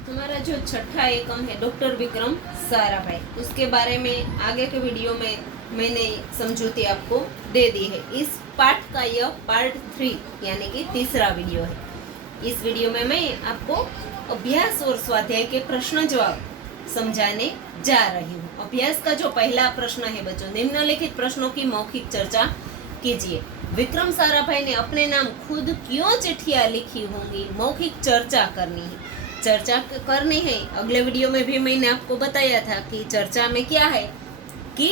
हमारा जो छठा एकम है डॉक्टर विक्रम साराभाई, उसके बारे में आगे के वीडियो में मैंने समझौती आपको दे दी है। इस पाठ का यह पार्ट 3 यानी कि तीसरा वीडियो है। इस वीडियो में मैं आपको अभ्यास और स्वाध्याय के प्रश्न जवाब समझाने जा रही हूँ। अभ्यास का जो पहला प्रश्न है बच्चों, निम्नलिखित प्रश्नों की मौखिक चर्चा कीजिए। विक्रम साराभाई ने अपने नाम खुद क्यों चिट्ठियां लिखी होंगी? मौखिक चर्चा करनी है, चर्चा करनी है। अगले वीडियो में भी मैंने आपको बताया था कि चर्चा में क्या है कि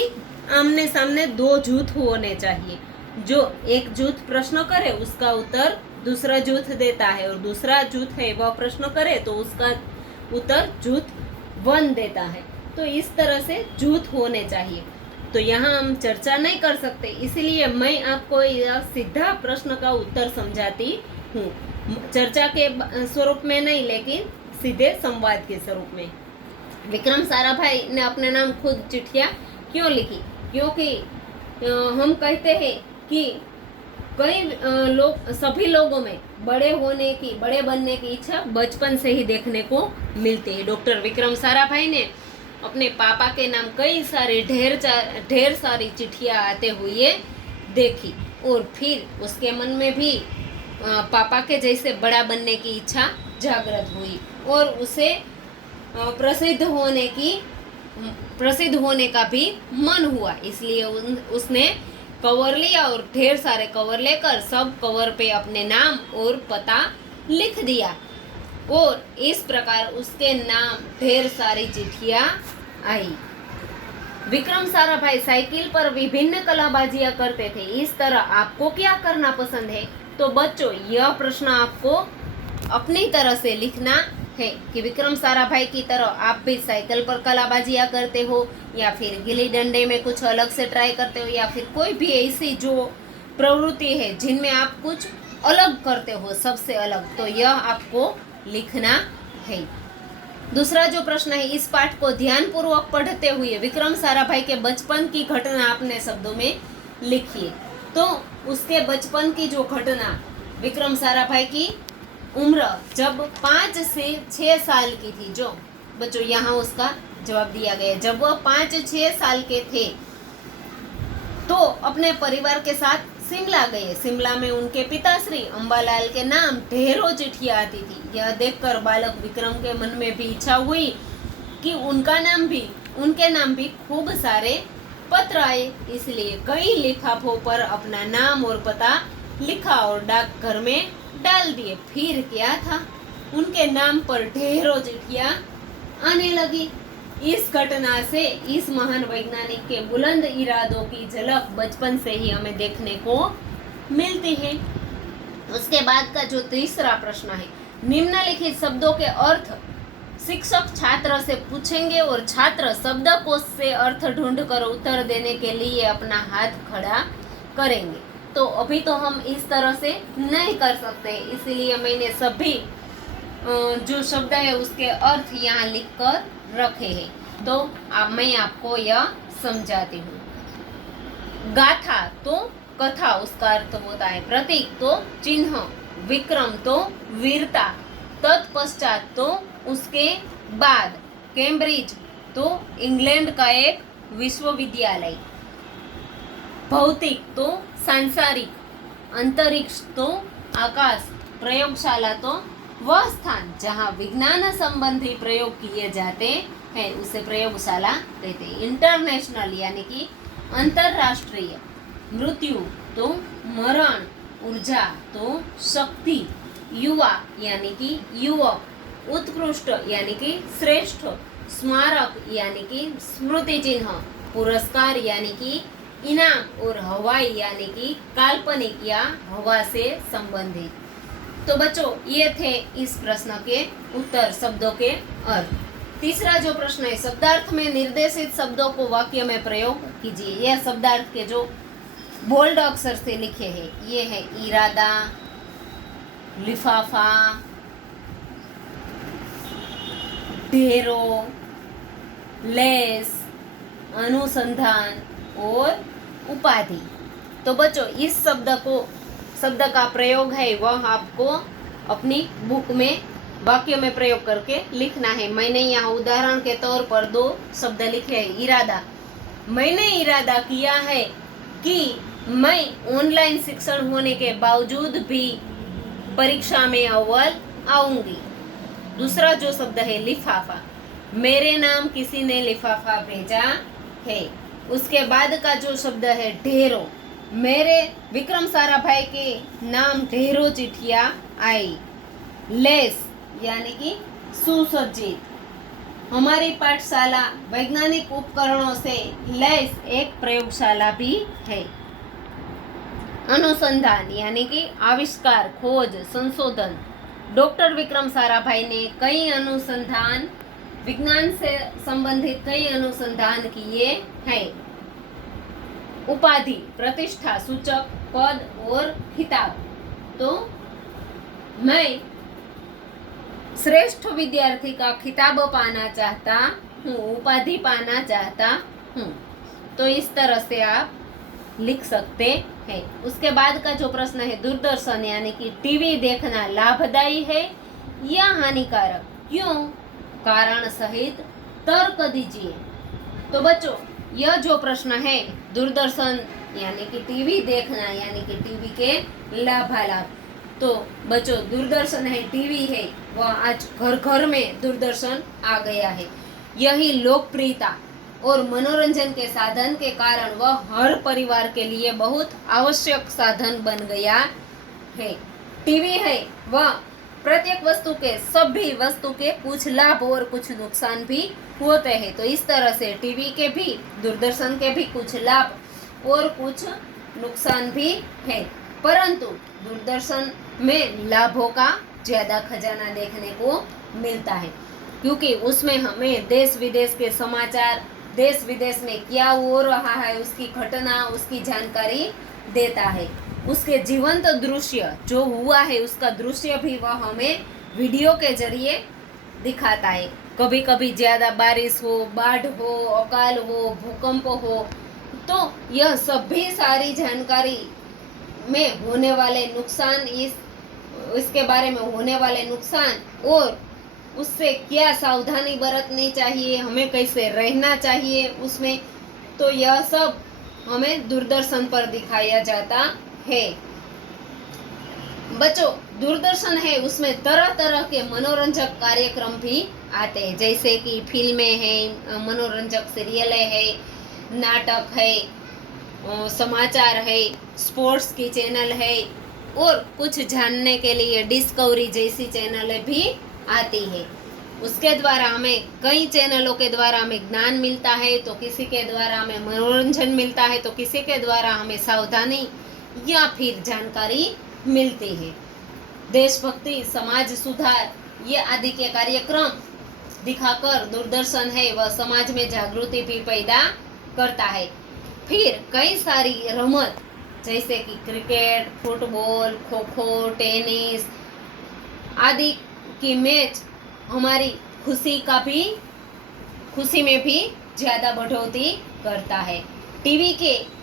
आमने सामने दो जूथ होने चाहिए। जो एक जूथ प्रश्न करे उसका उत्तर दूसरा जूथ देता है, और दूसरा जूथ है वह प्रश्न करे तो उसका उत्तर जूथ 1 देता है। तो इस तरह से जूथ होने चाहिए। तो यहाँ हम चर्चा नहीं कर सकते, इसलिए मैं आपको यह सीधा प्रश्न का उत्तर समझाती हूँ। चर्चा के स्वरूप में नहीं, लेकिन सीधे संवाद के स्वरूप में। विक्रम साराभाई ने अपने नाम खुद चिट्ठियां क्यों लिखी? क्योंकि हम कहते हैं कि कई लोग, सभी लोगों में बड़े बनने की इच्छा बचपन से ही देखने को मिलती है। डॉक्टर विक्रम साराभाई ने अपने पापा के नाम कई सारे ढेर सारी चिट्ठियां आते हुए देखी, और फिर उसके मन में भी पापा के जैसे बड़ा बनने की इच्छा जागृत हुई, और उसे प्रसिद्ध होने का भी मन हुआ। इसलिए उसने कवर लिया और ढेर सारे कवर लेकर सब कवर पे अपने नाम और पता लिख दिया, और इस प्रकार उसके नाम ढेर सारी चिट्ठियां आई। विक्रम साराभाई साइकिल पर विभिन्न कलाबाजियां करते थे। इस तरह आपको क्या करना पसंद है? तो बच्चों, यह प्रश्न आपको अपनी तरह से लिखना है कि विक्रम साराभाई की तरह आप भी साइकिल पर कलाबाजियां करते हो, या फिर गिल्ली डंडे में कुछ अलग से ट्राई करते हो, या फिर कोई भी ऐसी जो प्रवृत्ति है जिनमें आप कुछ अलग करते हो, सबसे अलग, तो यह आपको लिखना है। दूसरा जो प्रश्न है, इस पाठ को ध्यानपूर्वक पढ़ते हुए विक्रम साराभाई के बचपन की घटना अपने शब्दों में लिखिए। तो उसके बचपन की जो घटना, विक्रम साराभाई की उम्र जब 5 से 6 साल की थी, जो बच्चों यहाँ उसका जवाब दिया गया, जब वह 5-6 साल के थे तो अपने परिवार के साथ शिमला गए। शिमला में उनके पिताश्री अंबालाल के नाम ढेरों चिट्ठियां आती थी। यह देखकर बालक विक्रम के मन में भी इच्छा हुई कि उनके नाम भी खूब सारे पत्र आए। इसलिए कई लिफाफों पर अपना नाम और पता लिखा और डाकघर में डाल दिए। फिर क्या था, उनके नाम पर ढेरों चिट्ठियां आने लगी। इस घटना से इस महान वैज्ञानिक के बुलंद इरादों की झलक बचपन से ही हमें देखने को मिलती है। उसके बाद का जो तीसरा प्रश्न है, निम्नलिखित शब्दों के अर्थ शिक्षक छात्र से पूछेंगे और छात्र शब्दकोश से अर्थ ढूंढकर उत्तर देने के लिए अपना हाथ खड़ा करेंगे। तो अभी तो हम इस तरह से नहीं कर सकते, इसलिए मैंने सभी जो शब्द है उसके अर्थ यहाँ लिख कर रखे हैं। तो अब मैं आपको यह समझाती हूँ। गाथा तो कथा, उसका अर्थ होता है प्रतीक तो चिन्ह, विक्रम तो वीरता, तत्पश्चात तो उसके बाद, कैम्ब्रिज तो इंग्लैंड का एक विश्वविद्यालय, भौतिक तो सांसारिक, अंतरिक्ष तो आकाश, प्रयोगशाला तो वह स्थान जहाँ विज्ञान संबंधी प्रयोग किए जाते हैं उसे प्रयोगशाला कहते हैं। इंटरनेशनल यानी कि अंतरराष्ट्रीय, मृत्यु तो मरण, ऊर्जा तो शक्ति, युवा यानी कि युवक, उत्कृष्ट यानी कि श्रेष्ठ, स्मारक यानी कि स्मृति चिन्ह, पुरस्कार यानी कि इनाम, और हवाई यानी कि काल्पनिक या हवा से संबंधित। तो बच्चों, ये थे इस प्रश्न के उत्तर, शब्दों के अर्थ। तीसरा जो प्रश्न है, शब्दार्थ में निर्देशित शब्दों को वाक्य में प्रयोग कीजिए। यह शब्दार्थ के जो बोल्ड अक्षर से लिखे हैं, ये है इरादा, लिफाफा, ढेरों, लेस, अनुसंधान और उपाधि। तो बच्चों, इस शब्द का प्रयोग है वह आपको अपनी बुक में वाक्य में प्रयोग करके लिखना है। मैंने यहाँ उदाहरण के तौर पर 2 शब्द लिखे हैं। इरादा, मैंने इरादा किया है कि मैं ऑनलाइन शिक्षण होने के बावजूद भी परीक्षा में अव्वल आऊंगी। दूसरा जो शब्द है लिफाफा, मेरे नाम किसी ने लिफाफा भेजा है। उसके बाद का जो शब्द है ढेरों, मेरे विक्रम साराभाई के नाम ढेरों चिट्ठियां आई। लेस यानी कि सुसज्जित, हमारी पाठशाला वैज्ञानिक उपकरणों से लैस एक प्रयोगशाला भी है। अनुसंधान यानी कि आविष्कार, खोज, संशोधन, डॉक्टर विक्रम साराभाई ने कई अनुसंधान, विज्ञान से संबंधित कई अनुसंधान किए हैं। उपाधि, प्रतिष्ठा सूचक पद और खिताब, तो मैं श्रेष्ठ विद्यार्थी का खिताब पाना चाहता हूँ, उपाधि पाना चाहता हूँ। तो इस तरह से आप लिख सकते हैं। उसके बाद का जो प्रश्न है दूरदर्शन यानी कि टीवी देखना लाभदायी है या हानिकारक, क्यों, कारण सहित तर्क दीजिए। तो बच्चों यह जो प्रश्न है दूरदर्शन यानी कि टीवी देखना यानी कि टीवी के लाभालाभ, तो बच्चों दूरदर्शन है, टीवी है, वह आज घर घर में दूरदर्शन आ गया है। यही लोकप्रियता और मनोरंजन के साधन के कारण वह हर परिवार के लिए बहुत आवश्यक साधन बन गया है। टीवी है वह प्रत्येक वस्तु के, सभी वस्तु के कुछ लाभ और कुछ नुकसान भी होते हैं। तो इस तरह से टीवी के भी, दूरदर्शन के भी कुछ लाभ और कुछ नुकसान भी है, परंतु दूरदर्शन में लाभों का ज्यादा खजाना देखने को मिलता है, क्योंकि उसमें हमें देश विदेश के समाचार, देश विदेश में क्या हो रहा है उसकी घटना, उसकी जानकारी देता है। उसके जीवंत दृश्य जो हुआ है उसका दृश्य भी वह हमें वीडियो के जरिए दिखाता है। कभी कभी ज़्यादा बारिश हो, बाढ़ हो, अकाल हो, भूकंप हो, तो यह सभी सारी जानकारी में होने वाले नुकसान, इसके बारे में होने वाले नुकसान और उससे क्या सावधानी बरतनी चाहिए, हमें कैसे रहना चाहिए उसमें, तो यह सब हमें दूरदर्शन पर दिखाया जाता है। बच्चों दूरदर्शन है उसमें तरह तरह के मनोरंजक कार्यक्रम भी आते हैं, जैसे कि फिल्में हैं, मनोरंजक सीरियलें हैं, नाटक है, समाचार है, स्पोर्ट्स की चैनल है और कुछ जानने के लिए डिस्कवरी जैसी चैनलें भी आती है। उसके द्वारा हमें, कई चैनलों के द्वारा हमें ज्ञान मिलता है, तो किसी के द्वारा हमें मनोरंजन मिलता है, तो किसी के द्वारा हमें सावधानी या फिर जानकारी मिलती है। देशभक्ति, समाज सुधार ये आदि के कार्यक्रम दिखाकर दूरदर्शन है वह समाज में जागृति भी पैदा करता है। फिर कई सारी रमत जैसे कि cricket, football, kho kho, tennis आदि की मैच हमारी खुशी में भी ज़्यादा बढ़ोतरी करता है। टीवी के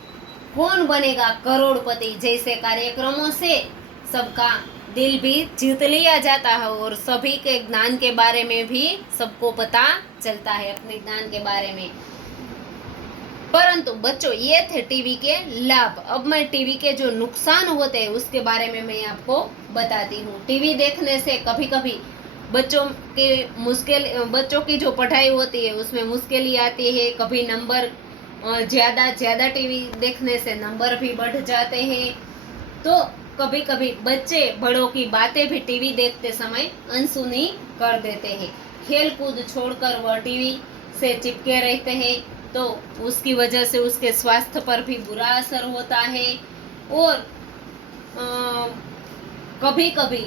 कौन बनेगा करोड़पति जैसे कार्यक्रमों से सबका दिल भी जीत लिया जाता है और सभी के ज्ञान के बारे में भी सबको पता चलता है, अपने ज्ञान के बारे में। परंतु बच्चों ये थे टीवी के लाभ। अब मैं टीवी के जो नुकसान होते हैं उसके बारे में मैं आपको बताती हूँ। टीवी देखने से कभी कभी बच्चों की जो पढ़ाई होती है उसमें मुश्किल आती है। कभी नंबर ज़्यादा टीवी देखने से नंबर भी बढ़ जाते हैं। तो कभी कभी बच्चे बड़ों की बातें भी टीवी देखते समय अनसुनी कर देते हैं। खेल कूद छोड़कर वह टीवी से चिपके रहते हैं, तो उसकी वजह से उसके स्वास्थ्य पर भी बुरा असर होता है। और कभी कभी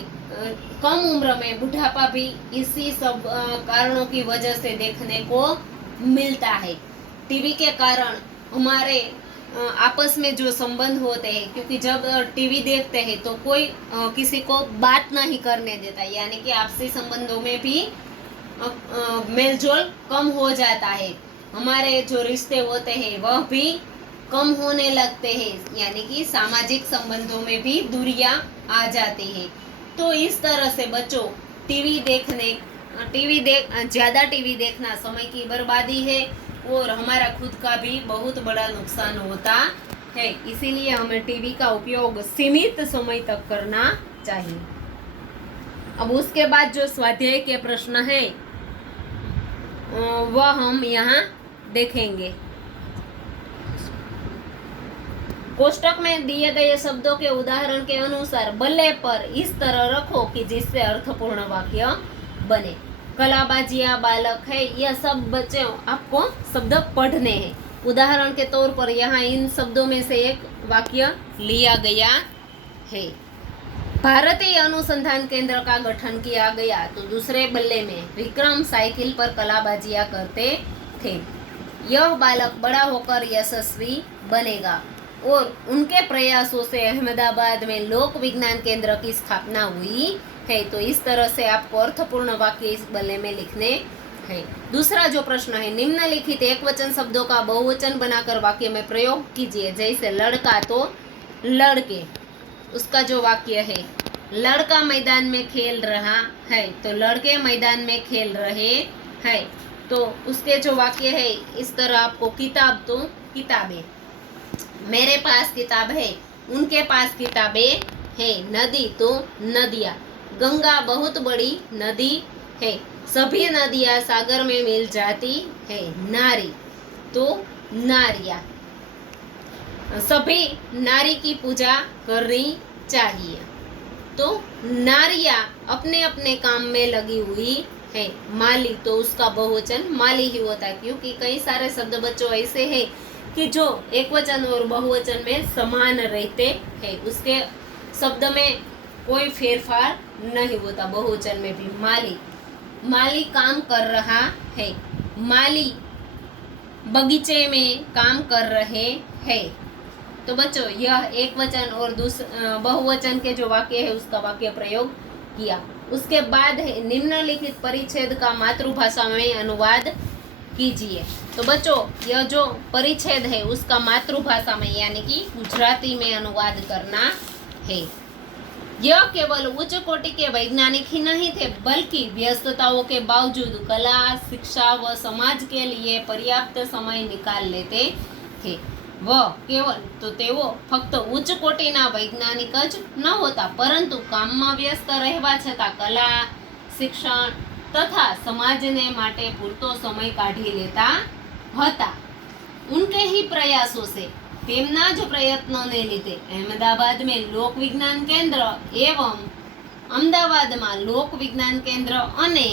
कम उम्र में बुढ़ापा भी इसी सब कारणों की वजह से देखने को मिलता है। टीवी के कारण हमारे आपस में जो संबंध होते हैं, क्योंकि जब टीवी देखते हैं तो कोई किसी को बात नहीं करने देता, यानी कि आपसी संबंधों में भी मेलजोल कम हो जाता है। हमारे जो रिश्ते होते हैं वह भी कम होने लगते हैं, यानी कि सामाजिक संबंधों में भी दूरियां आ जाती हैं। तो इस तरह से बच्चों ज़्यादा टीवी देखना समय की बर्बादी है और हमारा खुद का भी बहुत बड़ा नुकसान होता है। इसीलिए हमें टीवी का उपयोग सीमित समय तक करना चाहिए। अब उसके बाद जो स्वाध्याय के प्रश्न है वह हम यहाँ देखेंगे। कोष्टक में दिए गए शब्दों के उदाहरण के अनुसार बल्ले पर इस तरह रखो कि जिससे अर्थपूर्ण वाक्य बने। कलाबाजिया, बालक है, यह सब बच्चे आपको शब्द पढ़ने हैं। उदाहरण के तौर पर यहाँ इन शब्दों में से एक वाक्य लिया गया है। भारतीय अनुसंधान केंद्र का गठन किया गया तो दूसरे बल्ले में विक्रम साइकिल पर कलाबाजियां करते थे। यह बालक बड़ा होकर यशस्वी बनेगा और उनके प्रयासों से अहमदाबाद में लोक विज्ञान केंद्र की स्थापना हुई है। तो इस तरह से आपको अर्थपूर्ण वाक्य इस बल्ले में लिखने हैं। दूसरा जो प्रश्न है, निम्नलिखित एकवचन शब्दों का बहुवचन बनाकर वाक्य में प्रयोग कीजिए। जैसे लड़का तो लड़के, उसका जो वाक्य है, लड़का मैदान में खेल रहा है तो लड़के मैदान में खेल रहे हैं। तो उसके जो वाक्य है इस तरह आपको किताब तो किताबें, मेरे पास किताब है, उनके पास किताबें है। नदी तो नदियाँ, गंगा बहुत बड़ी नदी है, सभी नदियाँ सागर में मिल जाती है। नारी तो नारियाँ, सभी नारी की पूजा करनी चाहिए। तो नारियाँ अपने अपने काम में लगी हुई है। माली तो उसका बहुवचन माली ही होता है, क्योंकि कई सारे शब्द बच्चों ऐसे हैं कि जो एक वचन और बहुवचन में समान रहते हैं, उसके शब्द में कोई फेरफार नहीं होता। बहुवचन में भी माली, माली काम कर रहा है, माली बगीचे में काम कर रहे हैं। तो बच्चों यह एक वचन और बहुवचन के जो वाक्य है उसका वाक्य प्रयोग किया। उसके बाद है निम्नलिखित परिच्छेद का मातृभाषा में अनुवाद कीजिए। तो बच्चों यह जो परिच्छेद है उसका मातृभाषा में यानी कि गुजराती में अनुवाद करना है। यह केवल उच्च कोटि के वैज्ञानिक ही नहीं थे, बल्कि व्यस्तताओं के बावजूद कला, शिक्षा व समाज के लिए पर्याप्त समय निकाल लेते थे। वह केवल तो તેઓ ફક્ત ઉચ્ચ કોટીના વૈજ્ઞાનિક જ ન હોતા, પરંતુ કામમાં વ્યસ્ત રહેવા છતાં કલા, શિક્ષણ તથા સમાજને માટે પૂરતો સમય કાઢી લેતા હતા। उनके ही प्रयासों से, તેમના જ પ્રયત્નોને લીધે અહેમદાબાદ में लोक विज्ञान केंद्र एवं અમદાવાદમાં लोक विज्ञान केंद्र અને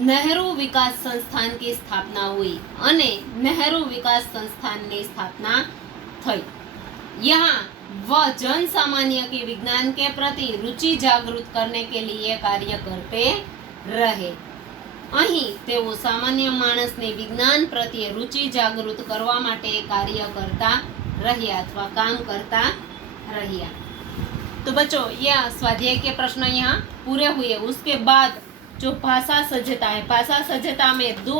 नेहरू विकास संस्थान की स्थापना हुई અને नेहरू विकास संस्थान की स्थापना थई। यहाँ वह जन सामान्य की विज्ञान के प्रति रुचि जागृत करने के लिए कार्य करते रहे। અહીં તેઓ સામાન્ય માણસને વિજ્ઞાન પ્રત્યે रुचि जागृत કરવા માટે કાર્ય કરતા રહ્યા अथवा काम करता રહ્યા। तो बच्चों यह स्वाध्याय के प्रश्न यहाँ पूरे हुए। उसके बाद जो भाषा सज्जता है, भाषा सज्जता में दो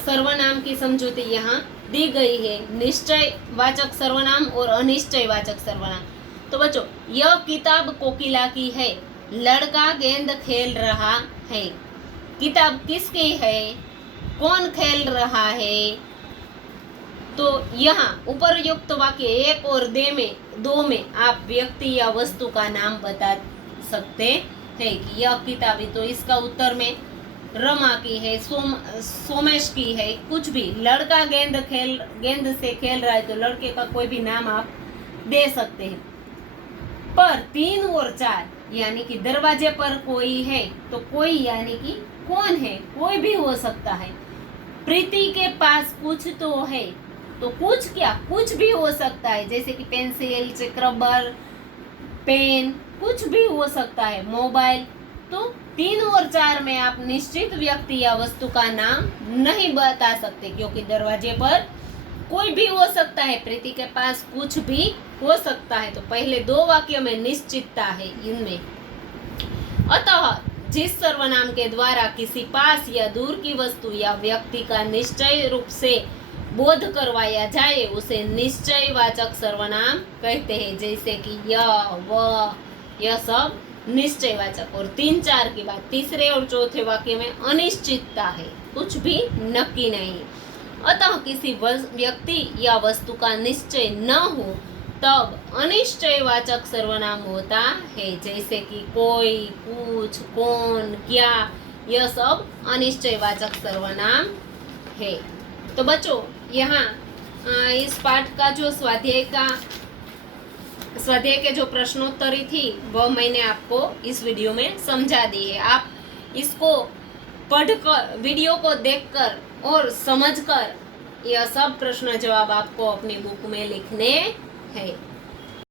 सर्वनाम की समझौती यहाँ दी गई है, निश्चय वाचक सर्वनाम और अनिश्चय वाचक सर्वनाम। तो बच्चों यह किताब कोकिला की है, लड़का गेंद खेल रहा है। किताब किसकी है, कौन खेल रहा है। तो यहाँ उपरयुक्त वाक्य एक और दो में आप व्यक्ति या वस्तु का नाम बता सकते है कि यह किताबी, तो इसका उत्तर में रमा की है, सोमेश की है, कुछ भी। लड़का गेंद से खेल रहा है तो लड़के का कोई भी नाम आप दे सकते हैं। पर 3 और 4 यानी कि दरवाजे पर कोई है तो कोई यानी कि कौन है, कोई भी हो सकता है। प्रीति के पास कुछ तो है तो कुछ क्या, कुछ भी हो सकता है, जैसे कि पेंसिल, रबर, पेन, कुछ भी हो सकता है, मोबाइल। तो 3 और 4 में आप निश्चित व्यक्ति या वस्तु का नाम नहीं बता सकते, क्योंकि दरवाजे पर कोई भी हो सकता है, प्रीति के पास कुछ भी हो सकता है। तो पहले 2 वाक्यों में निश्चितता है इनमें। अतः जिस सर्वनाम के द्वारा किसी पास या दूर की वस्तु या व्यक्ति का निश्चय रूप से बोध करवाया जाए उसे निश्चयवाचक सर्वनाम कहते हैं। जैसे कि यह, वह, यह सब निश्चयवाचक। और 3-4 की बात, तीसरे और चौथे वाक्य में अनिश्चितता है, कुछ भी नक्की नहीं। अतः किसी व्यक्ति या वस्तु का निश्चय न हो तब अनिश्चयवाचक सर्वनाम होता है, जैसे कि कोई, कुछ, कौन, क्या, यह सब अनिश्चयवाचक सर्वनाम है। तो बच्चों, यहाँ इस पाठ का जो स्वाध्याय के जो प्रश्नोत्तरी थी वह मैंने आपको इस वीडियो में समझा दी है। आप इसको पढ़कर, वीडियो को देखकर और समझकर यह सब प्रश्न जवाब आपको अपनी बुक में लिखने हैं।